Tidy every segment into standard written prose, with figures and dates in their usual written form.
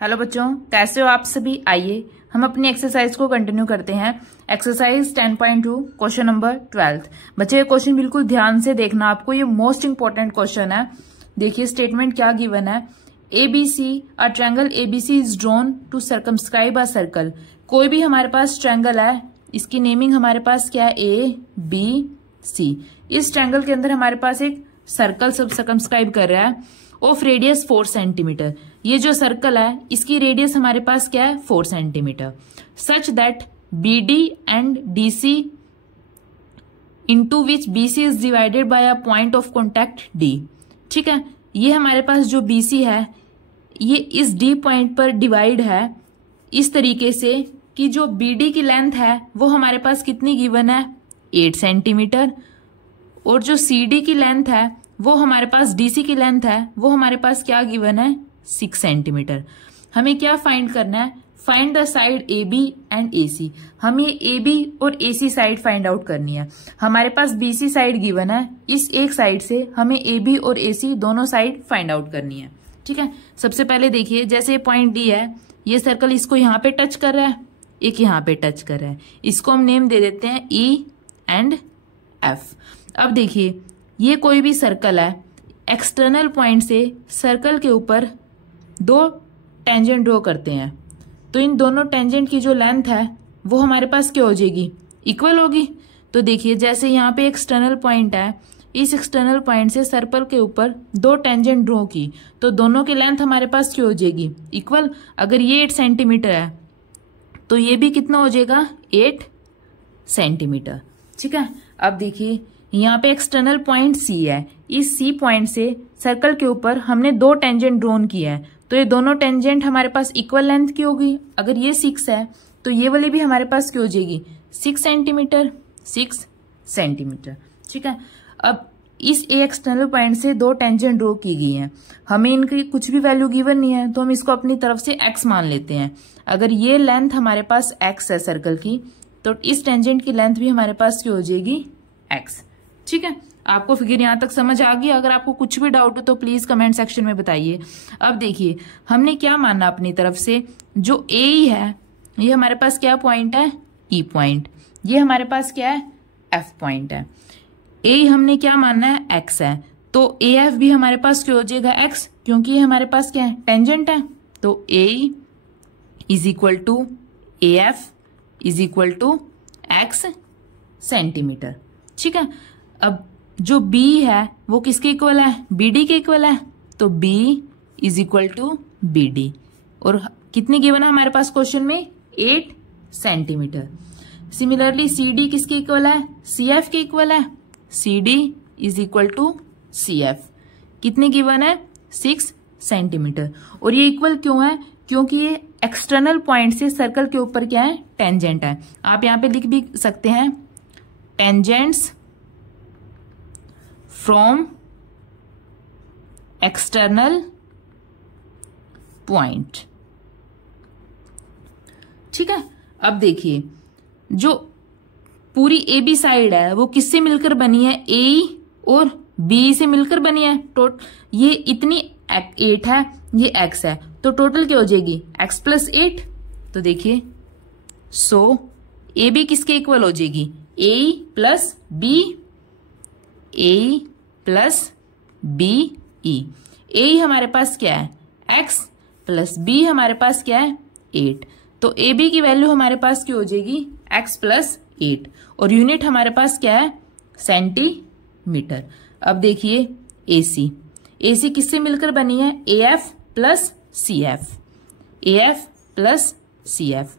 Hello बच्चों, कैसे हो आप सभी। आइए हम अपनी एक्सरसाइज को कंटिन्यू करते हैं। Exercise 10.2 question number 12। बच्चे ये क्वेश्चन बिल्कुल ध्यान से देखना, आपको ये मोस्ट इंपॉर्टेंट क्वेश्चन है। देखिए स्टेटमेंट क्या गिवन है। ABC, a triangle ABC is drawn to circumscribe a circle. कोई भी हमारे पास ट्रायंगल है, इसकी नेमिंग हमारे पास क्या है, ए बी सी। इस ट्रायंगल के अंदर हमारे पास एक सर्कल सब सर्कमस्क्राइब कर रहा है ऑफ रेडियस 4 सेंटीमीटर। ये जो सर्कल है इसकी रेडियस हमारे पास क्या है, 4 centimetre. Such that B D and D C into which B C is divided by a point of contact D. ठीक है, ये हमारे पास जो बी सी है ये इस डी पॉइंट पर डिवाइड है इस तरीके से कि जो बी डी की लेंथ है वो हमारे पास कितनी गिवन है, 8 सेंटीमीटर। और जो सी डी की लेंथ है वो हमारे पास, डीसी की लेंथ है वो हमारे पास क्या गिवन है, 6 सेंटीमीटर। हमें क्या फाइंड करना है, find the side A B and A C. हमें ए बी और A C side find out करनी है। हमारे पास बी सी साइड गिवन है, इस एक साइड से हमें ए बी और ए सी दोनों साइड फाइंड आउट करनी है। ठीक है, सबसे पहले देखिए जैसे पॉइंट डी है, ये सर्कल इसको यहाँ पे टच कर रहा है, एक यहाँ पे टच कर रहा है, इसको हम नेम दे देते हैं ई एंड एफ। अब देखिए ये कोई भी सर्कल है, एक्सटर्नल पॉइंट से सर्कल के ऊपर दो टेंजेंट ड्रॉ करते हैं, तो इन दोनों टेंजेंट की जो लेंथ है वो हमारे पास क्या हो जाएगी, इक्वल होगी। तो देखिए जैसे यहाँ पे एक्सटर्नल पॉइंट है, इस एक्सटर्नल पॉइंट से सर्कल के ऊपर दो टेंजेंट ड्रॉ की, तो दोनों की लेंथ हमारे पास क्या हो जाएगी, इक्वल। अगर ये 8 सेंटीमीटर है तो ये भी कितना हो जाएगा, 8 सेंटीमीटर। ठीक है, अब देखिए यहाँ पे एक्सटर्नल पॉइंट सी है, इस सी पॉइंट से सर्कल के ऊपर हमने दो टेंजेंट ड्रॉन किया है, तो ये दोनों टेंजेंट हमारे पास इक्वल लेंथ की होगी। अगर ये 6 है तो ये वाली भी हमारे पास क्या हो जाएगी, 6 सेंटीमीटर, 6 सेंटीमीटर। ठीक है, अब इस ए एक्सटर्नल पॉइंट से दो टेंजेंट ड्रॉ की गई हैं, हमें इनकी कुछ भी वैल्यू गिवन नहीं है तो हम इसको अपनी तरफ से एक्स मान लेते हैं। अगर ये लेंथ हमारे पास एक्स है सर्कल की, तो इस टेंजेंट की लेंथ भी हमारे पास क्या हो जाएगी, एक्स। ठीक है, आपको फिगर यहां तक समझ आ गई। अगर आपको कुछ भी डाउट हो तो प्लीज कमेंट सेक्शन में बताइए। अब देखिए हमने क्या माना अपनी तरफ से, जो ए ई है ये हमारे पास क्या पॉइंट है, ई पॉइंट। ये हमारे पास क्या है, एफ पॉइंट है। ए हमने क्या मानना है, एक्स है, तो ए एफ भी हमारे पास क्या हो जाएगा, एक्स, क्योंकि ये हमारे पास क्या है, टेंजेंट है। तो A is equal to A F is equal to X centimetre. ठीक है, अब जो B है वो किसके इक्वल है, BD के इक्वल है, तो B is equal to BD। और कितनी गिवन है हमारे पास क्वेश्चन में, 8 सेंटीमीटर। सिमिलरली CD किसके इक्वल है, CF के इक्वल है, CD is equal to CF। कितनी गिवन है, 6 सेंटीमीटर। और ये इक्वल क्यों है, क्योंकि ये एक्सटर्नल पॉइंट से सर्कल के ऊपर क्या है, टेंजेंट है। आप यहां पे लिख भी सकते हैं, टेंजेंट्स फ्रॉम एक्सटर्नल पॉइंट। ठीक है, अब देखिए जो पूरी ए बी साइड है वो किससे मिलकर बनी है, ए और बी से मिलकर बनी है। ये इतनी 8 है, ये x है, तो टोटल क्या हो जाएगी, x प्लस 8। तो देखिए सो ए बी किसके इक्वल हो जाएगी, ए प्लस बी, ए प्लस बी ई। ए हमारे पास क्या है, x प्लस बी हमारे पास क्या है, 8। तो ए बी की वैल्यू हमारे पास क्या हो जाएगी, x प्लस 8। और यूनिट हमारे पास क्या है, सेंटीमीटर। अब देखिए ए सी, ए सी किससे मिलकर बनी है, A F plus C F, A F plus C F.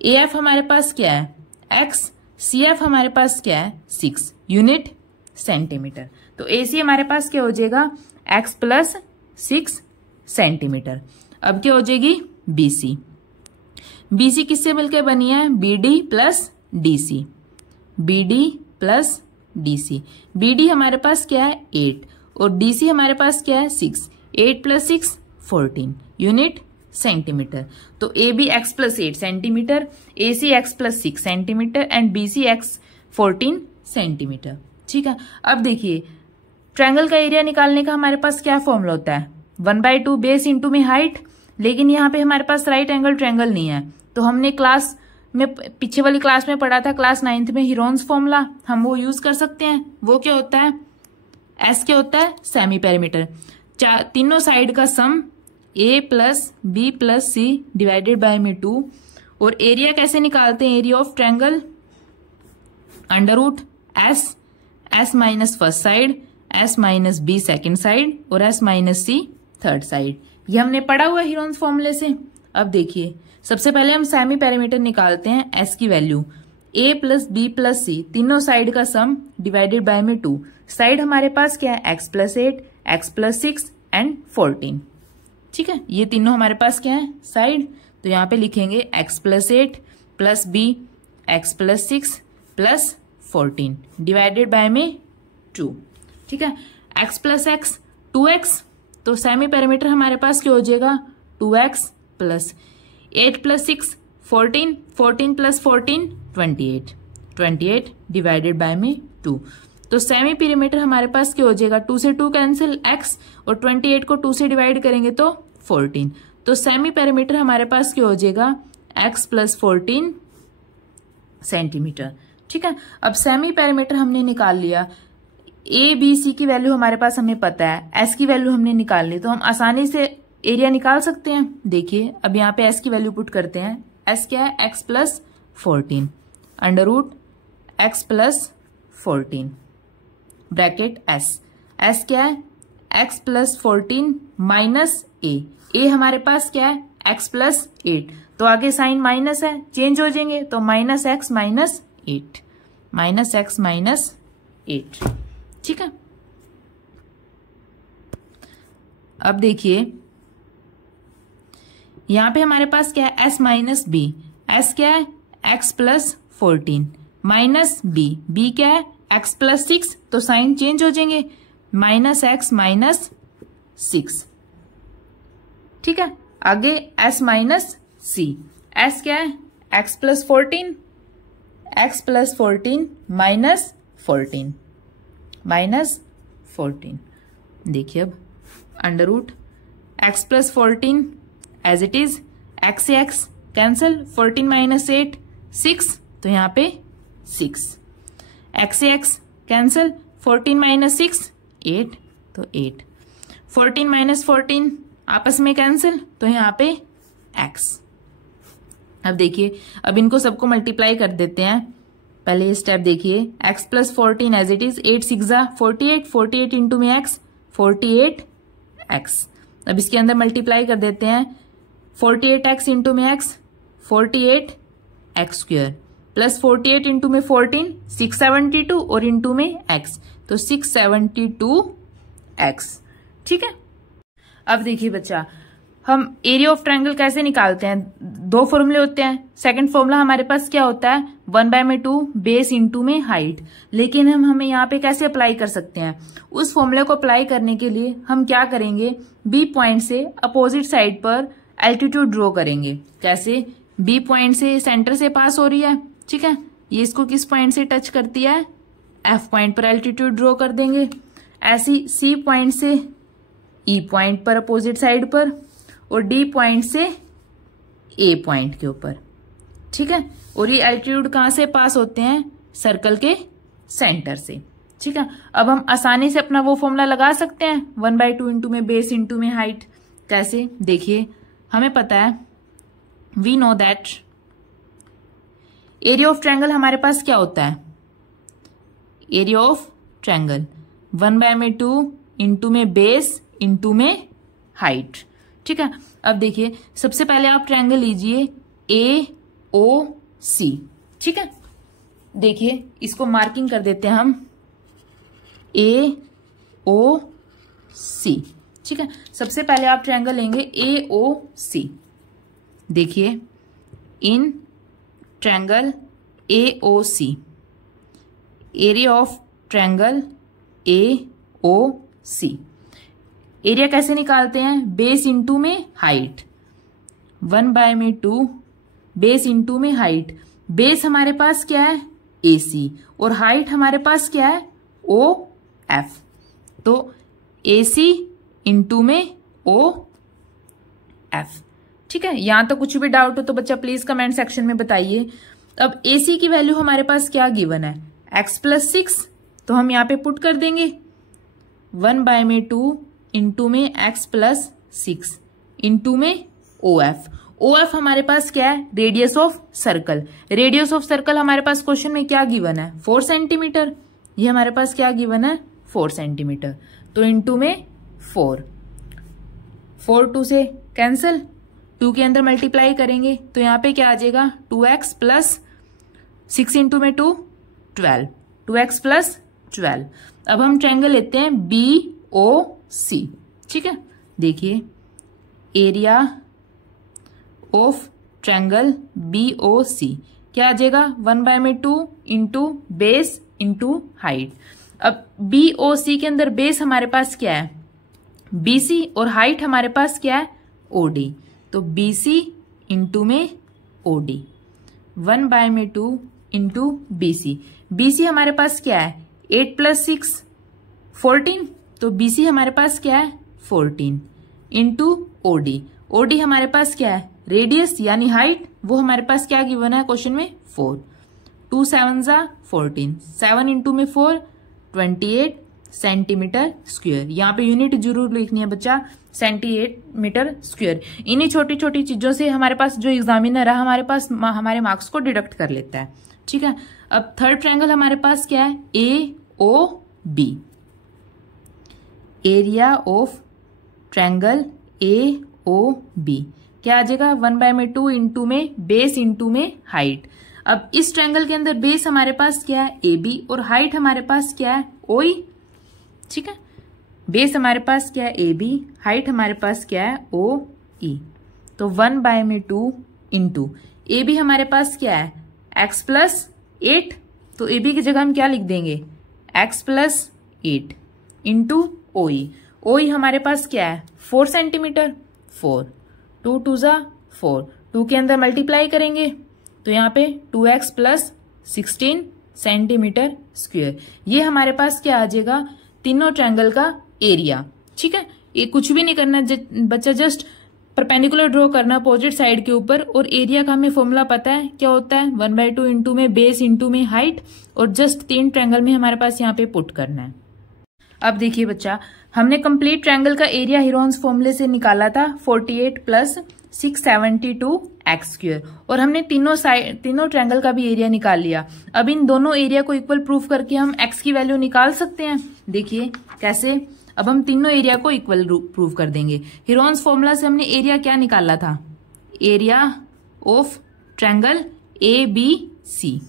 A F हमारे पास क्या है, x, सी एफ हमारे पास क्या है, 6, यूनिट सेंटीमीटर। तो ए सी हमारे पास क्या हो जाएगा, x प्लस 6 सेंटीमीटर। अब क्या हो जाएगी, बी सी, बी सी किससे मिलकर बनी है, B D plus D C, B D plus D C. B D हमारे पास क्या है, 8, और डी सी हमारे पास क्या है, 6। 8 प्लस 6 14, यूनिट सेंटीमीटर। तो A B x plus 8 centimetre, A C x plus 6 centimetre and B C x 14 centimetre. ठीक है, अब देखिए ट्रायंगल का एरिया निकालने का हमारे पास क्या फॉर्मूला होता है, 1/2 बेस इंटू में हाइट लेकिन यहाँ पे हमारे पास राइट एंगल ट्रायंगल नहीं है। तो हमने क्लास में पीछे वाली क्लास में पढ़ा था, क्लास 9th में, हीरोन्स फॉर्मूला, हम वो यूज कर सकते हैं। वो क्या होता है, एस क्या होता है, सेमी पेरीमीटर। तीनों साइड का sum A plus B plus C divided by में 2। और एरिया कैसे निकालते हैं, area of triangle under root S minus first side, S minus B second side और S minus C third side. ये हमने पढ़ा हुआ हीरोन्स फॉर्मूले से। अब देखिए, सबसे पहले हम सेमी पेरीमीटर निकालते हैं। एस की वैल्यू ए प्लस बी प्लस सी, तीनों साइड का सम डिवाइडेड बाय में 2। साइड हमारे पास क्या है, x plus 8, x plus 6 and 14। ठीक है, ये तीनों हमारे पास क्या है, साइड। तो यहाँ पे लिखेंगे x plus 8 plus B x plus 6 plus 14 divided by में 2। ठीक है, एक्स प्लस एक्स 2x, तो सेमी पेरीमीटर हमारे पास क्या हो जाएगा, 2x plus 8 plus 6 14, 14 plus 14 28, 28 divided by में 2। तो सेमी पेरीमीटर हमारे पास क्या हो जाएगा, 2 से 2 कैंसिल, x, और 28 को 2 से डिवाइड करेंगे तो 14। तो सेमी पेरीमीटर हमारे पास क्या हो जाएगा, x प्लस 14 सेंटीमीटर। ठीक है, अब सेमी पेरीमीटर हमने निकाल लिया। ए बी सी की वैल्यू हमारे पास हमें पता है, एस की वैल्यू हमने निकाल ली, तो हम आसानी से एरिया निकाल सकते हैं। देखिए, अब यहाँ पे एस की वैल्यू पुट करते हैं। एस क्या है, x plus 14 under root x plus 14 bracket S. S क्या है, एक्स प्लस 14 माइनस ए हमारे पास क्या है, एक्स प्लस 8, तो आगे साइन माइनस है, चेंज हो जाएंगे, तो minus x minus 8, minus x minus 8। ठीक है, अब देखिए यहां पे हमारे पास क्या है, एस माइनस बी। एस क्या है, एक्स प्लस 14 माइनस बी क्या है, एक्स प्लस 6, तो साइन चेंज हो जाएंगे, माइनस एक्स माइनस 6। ठीक है, आगे एस माइनस सी। एस क्या है, x plus 14, x plus 14 minus 14, minus 14। देखिए अब under root x plus 14 as it is, x से एक्स कैंसिल, 14 माइनस 8 6, तो यहाँ पे 6, एक्स से एक्स कैंसिल, 14 माइनस 6 8, तो 8, 14 माइनस 14 आपस में कैंसिल, तो यहाँ पे x। अब देखिए, अब इनको सबको मल्टीप्लाई कर देते हैं। पहले ये स्टेप देखिए, x plus 14 as it is, 8 6 48, 48 into में x 48x। अब इसके अंदर मल्टीप्लाई कर देते हैं, 48x इंटू में x 48x square plus 48 into में 14 672 और इंटू में x, तो 672x। ठीक है, अब देखिए बच्चा, हम एरिया ऑफ ट्रायंगल कैसे निकालते हैं, दो फॉर्मूले होते हैं। सेकंड फॉर्मूला हमारे पास क्या होता है, 1/2 बेस इंटू में हाइट। लेकिन हमें यहाँ पे कैसे अप्लाई कर सकते हैं, उस फॉर्मूले को अप्लाई करने के लिए हम क्या करेंगे, बी पॉइंट से अपोजिट साइड पर एल्टीट्यूड ड्रॉ करेंगे। कैसे, बी पॉइंट से सेंटर से पास हो रही है, ठीक है, ये इसको किस पॉइंट से टच करती है, एफ पॉइंट पर एल्टीट्यूड ड्रॉ कर देंगे। ऐसी सी पॉइंट से ई पॉइंट पर अपोजिट साइड पर, और डी पॉइंट से ए पॉइंट के ऊपर। ठीक है, और ये एल्टीट्यूड कहां से पास होते हैं, सर्कल के सेंटर से। ठीक है, अब हम आसानी से अपना वो फॉर्मूला लगा सकते हैं, 1/2 इंटू में बेस इंटू में हाइट। कैसे, देखिए हमें पता है, we know that area of triangle हमारे पास क्या होता है, एरिया ऑफ ट्रायंगल 1/2 इंटू में बेस इंटू में हाइट। ठीक है, अब देखिए सबसे पहले आप ट्रायंगल लीजिए AOC। ठीक है, देखिए इसको मार्किंग कर देते हैं हम AOC। ठीक है, सबसे पहले आप ट्रायंगल लेंगे AOC। देखिए in triangle AOC, area of triangle AOC। Area कैसे निकालते हैं, बेस इंटू में हाइट, 1/2 बेस इंटू में हाइट। बेस हमारे पास क्या है, AC, और हाइट हमारे पास क्या है, OF। तो AC इंटू में OF। ठीक है, यहां तो कुछ भी डाउट हो तो बच्चा प्लीज कमेंट सेक्शन में बताइए। अब AC की वैल्यू हमारे पास क्या गिवन है, x+6, तो हम यहाँ पे पुट कर देंगे 1/2 इंटू में x+6 इंटू में OF हमारे पास क्या है, radius of circle. Radius of circle हमारे पास क्वेश्चन में क्या गिवन है, 4 सेंटीमीटर। ये हमारे पास क्या गिवन है, 4 सेंटीमीटर, तो इंटू में 4 2 से कैंसिल, 2 के अंदर मल्टीप्लाई करेंगे तो यहाँ पे क्या आ जाएगा, 2x + 6 इंटू में 2 12, 2x + 12। अब हम ट्रायंगल लेते हैं BOC। ठीक है, देखिए एरिया ऑफ ट्रायंगल BOC क्या आ जाएगा, 1/2 इंटू बेस इंटू हाइट। अब BOC के अंदर बेस हमारे पास क्या है, BC, और हाइट हमारे पास क्या है, OD, तो BC इंटू में OD, 1/2 इंटू BC। BC हमारे पास क्या है, 8 + 6 14, तो BC हमारे पास क्या है, 14 इंटू OD। OD हमारे पास क्या है, रेडियस यानी हाइट, वो हमारे पास क्या गिवन है क्वेश्चन में, 4, 2 7 14, 7 इंटू में 4 28 सेंटीमीटर स्क्वायर। यहाँ पे यूनिट जरूर लिखनी है बच्चा, सेंटीमीटर स्क्वायर। इन्हीं छोटी छोटी चीजों से हमारे पास जो एग्जामिनर है हमारे मार्क्स को डिडक्ट कर लेता है। ठीक है, अब थर्ड ट्रायंगल हमारे पास क्या है, AOB। Area of triangle AOB क्या आ जाएगा, 1/2 इंटू में बेस इंटू में हाइट। अब इस ट्रायंगल के अंदर बेस हमारे पास क्या है, AB, और हाइट हमारे पास क्या है, OE। ठीक है, बेस हमारे पास क्या है, AB, हाइट हमारे पास क्या है, OE, तो 1/2 इंटू AB हमारे पास क्या है, x+8, तो AB की जगह हम क्या लिख देंगे, x+8 इंटू OE हमारे पास क्या है, 4 सेंटीमीटर, 4, 2 2 4, 2 के अंदर मल्टीप्लाई करेंगे तो यहाँ पे 2x + 16 सेंटीमीटर स्क्वायर। ये हमारे पास क्या आ जाएगा, तीनों ट्रायंगल का एरिया। ठीक है, ये कुछ भी नहीं करना बच्चा, जस्ट परपेंडिकुलर ड्रॉ करना अपोजिट साइड के ऊपर, और एरिया का हमें फॉर्मूला पता है क्या होता है, 1/2 इंटू में बेस इंटू में हाइट, और जस्ट 3 ट्रायंगल में हमारे पास यहाँ पे पुट करना है। अब देखिए बच्चा, हमने कंप्लीट ट्रायंगल का एरिया हीरोन्स फॉर्मूले से निकाला था 48 + 672 x², और हमने तीनों ट्रायंगल का भी एरिया निकाल लिया। अब इन दोनों एरिया को इक्वल प्रूफ करके हम x की वैल्यू निकाल सकते हैं। देखिए कैसे, अब हम तीनों एरिया को इक्वल प्रूफ कर देंगे। हीरोन्स फॉर्मूला से हमने एरिया क्या निकाला था, एरिया ऑफ ट्रायंगल ABC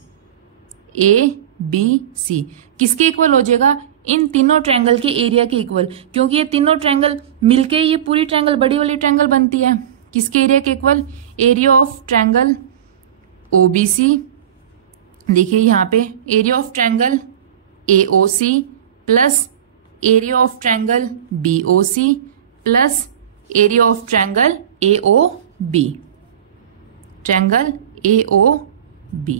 किसके इक्वल हो जाएगा, इन तीनों ट्रायंगल के एरिया के इक्वल, क्योंकि ये तीनों ट्रायंगल मिलके ये पूरी ट्रायंगल बड़ी वाली ट्रायंगल बनती है। किसके एरिया के equal, area of triangle OBC। देखिए यहाँ पे area of triangle AOC plus area of triangle BOC plus area of triangle AOB, triangle AOB।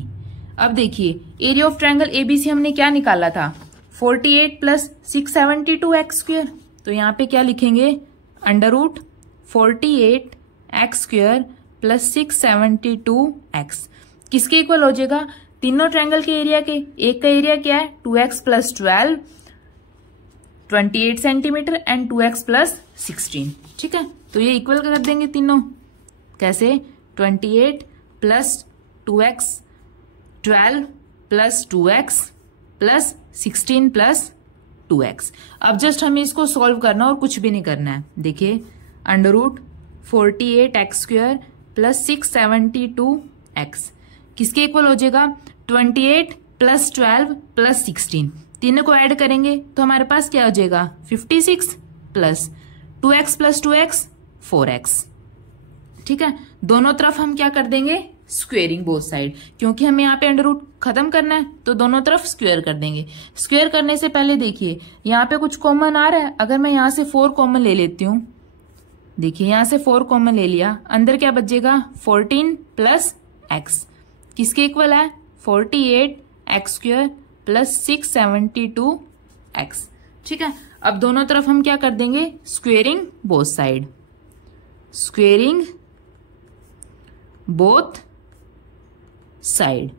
अब देखिए एरिया ऑफ ट्रायंगल ABC हमने क्या निकाला था, 48 + 672 x², तो यहाँ पे क्या लिखेंगे, √48 x² + 672 x। किसके इक्वल हो जाएगा, तीनों ट्रायंगल के एरिया के। एक का एरिया क्या है, 2x + 12 28 सेंटीमीटर एंड 2x + 16। ठीक है, तो ये इक्वल कर देंगे तीनों, कैसे, 28 + 2x 12 + 2x + 16 + 2x। अब जस्ट हमें इसको सॉल्व करना और कुछ भी नहीं करना है। देखिए √48 x² + 672 x किसके इक्वल हो जाएगा, 28 + 12 + 16, तीनों को ऐड करेंगे तो हमारे पास क्या हो जाएगा, 56 + 2x + 2x 4x। ठीक है, दोनों तरफ हम क्या कर देंगे, स्क्वेयरिंग बोथ साइड, क्योंकि हमें यहाँ पे अंडर खत्म करना है तो दोनों तरफ स्क्वेयर कर देंगे। स्क्वेयर करने से पहले देखिए यहाँ पे कुछ कॉमन आ रहा है, अगर मैं यहाँ से 4 कॉमन ले लेती हूँ, देखिए यहाँ से 4 कॉमन ले लिया, अंदर क्या बचेगा, 14 + x किसके इक्वल है, 48 x² + 672 x। ठीक है, अब दोनों तरफ हम क्या कर देंगे, squaring both side, squaring both side.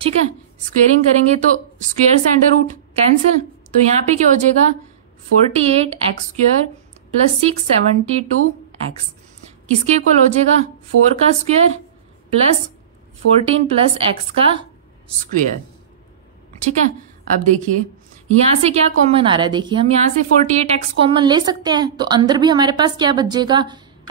ठीक है, स्क्वेयरिंग करेंगे तो स्क्वेयर से अंडर रूट कैंसिल, तो यहाँ पे क्या हो जाएगा 48x² प्लस 672x किसके इक्वल हो जाएगा 4 का स्क्वेयर प्लस 14 प्लस x का स्क्वेयर। ठीक है, अब देखिए यहां से क्या कॉमन आ रहा है, देखिए हम यहां से 48x कॉमन ले सकते हैं, तो अंदर भी हमारे पास क्या बचेगा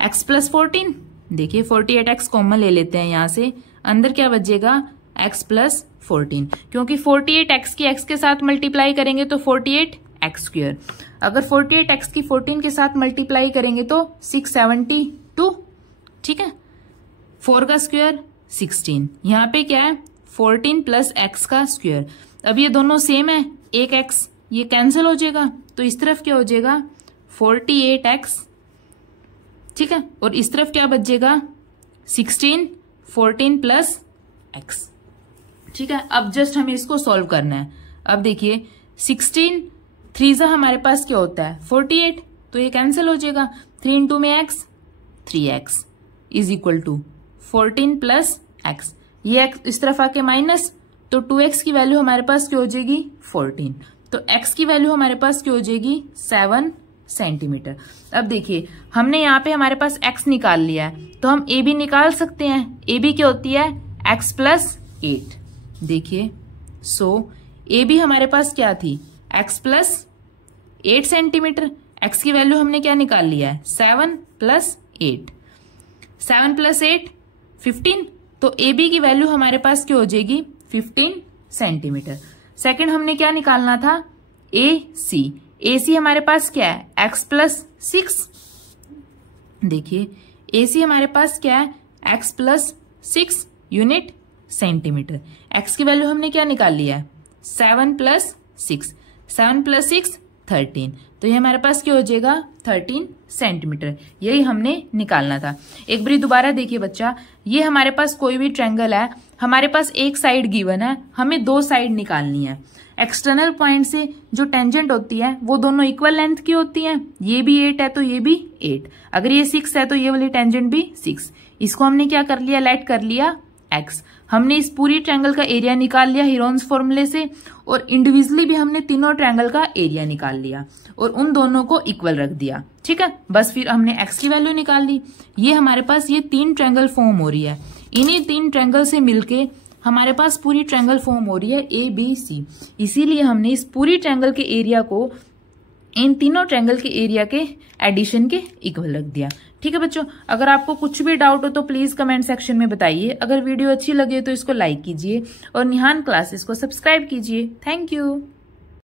x प्लस 14। देखिए 48x कॉमन ले लेते हैं, यहां से अंदर क्या बचेगा x प्लस 14, क्योंकि 48x की x के साथ मल्टीप्लाई करेंगे तो 48x², अगर 48x की 14 के साथ मल्टीप्लाई करेंगे तो 672। ठीक है, 4 का स्क्वायर 16, यहाँ पे क्या है 14 प्लस x का स्क्वायर। अब ये दोनों सेम है, एक x ये कैंसिल हो जाएगा, तो इस तरफ क्या हो जाएगा 48x। ठीक है, और इस तरफ क्या बचेगा 16 14 प्लस x। ठीक है, अब जस्ट हमें इसको सॉल्व करना है। अब देखिए 16 3 हमारे पास क्या होता है 48, तो ये कैंसिल हो जाएगा, 3 इंटू में x 3x is equal to 14 plus x, ये x इस तरफ आके माइनस, तो 2x की वैल्यू हमारे पास क्या हो जाएगी 14, तो x की वैल्यू हमारे पास क्या हो जाएगी 7 सेंटीमीटर। अब देखिए हमने यहाँ पे हमारे पास x निकाल लिया है, तो हम a भी निकाल सकते हैं। a भी क्या होती है x प्लस 8। देखिए सो a भी हमारे पास क्या थी x प्लस 8 सेंटीमीटर, x की वैल्यू हमने क्या निकाल लिया है 7 प्लस 8, 7 प्लस 8 15, तो ए बी की वैल्यू हमारे पास क्या हो जाएगी 15 सेंटीमीटर। सेकंड हमने क्या निकालना था ए सी हमारे पास क्या है x प्लस 6। देखिए ए सी हमारे पास क्या है x plus 6 unit centimetre, x की वैल्यू हमने क्या निकाल लिया है 7 प्लस 6, 7 प्लस 6 13, तो ये हमारे पास क्या हो जाएगा 13 सेंटीमीटर, यही हमने निकालना था। एक बार दोबारा देखिए बच्चा, ये हमारे पास कोई भी ट्रायंगल है, हमारे पास एक साइड गिवन है, हमें दो साइड निकालनी है। एक्सटर्नल पॉइंट से जो टेंजेंट होती है वो दोनों इक्वल लेंथ की होती है, ये भी 8 है तो ये भी 8, अगर ये 6 है तो ये वाली टेंजेंट भी 6। इसको हमने क्या कर लिया लेट कर लिया x। हमने इस पूरी ट्रायंगल का एरिया निकाल लिया हीरोन्स फॉर्मूले से, और इंडिविजुअली भी हमने तीनों ट्रायंगल का एरिया निकाल लिया और उन दोनों को इक्वल रख दिया। ठीक है, बस फिर हमने x की वैल्यू निकाल ली। ये हमारे पास ये 3 ट्रायंगल फॉर्म हो रही है, इन्हीं 3 ट्रायंगल से मिलके हमारे पास पूरी ट्रायंगल फॉर्म हो रही है ABC। इसीलिए हमने इस पूरी ट्रायंगल के एरिया को इन तीनों ट्रायंगल के एरिया के एडिशन के इक्वल रख दिया। ठीक है बच्चों, अगर आपको कुछ भी डाउट हो तो प्लीज कमेंट सेक्शन में बताइए। अगर वीडियो अच्छी लगे तो इसको लाइक कीजिए और निहान क्लासेस को सब्सक्राइब कीजिए। Thank you.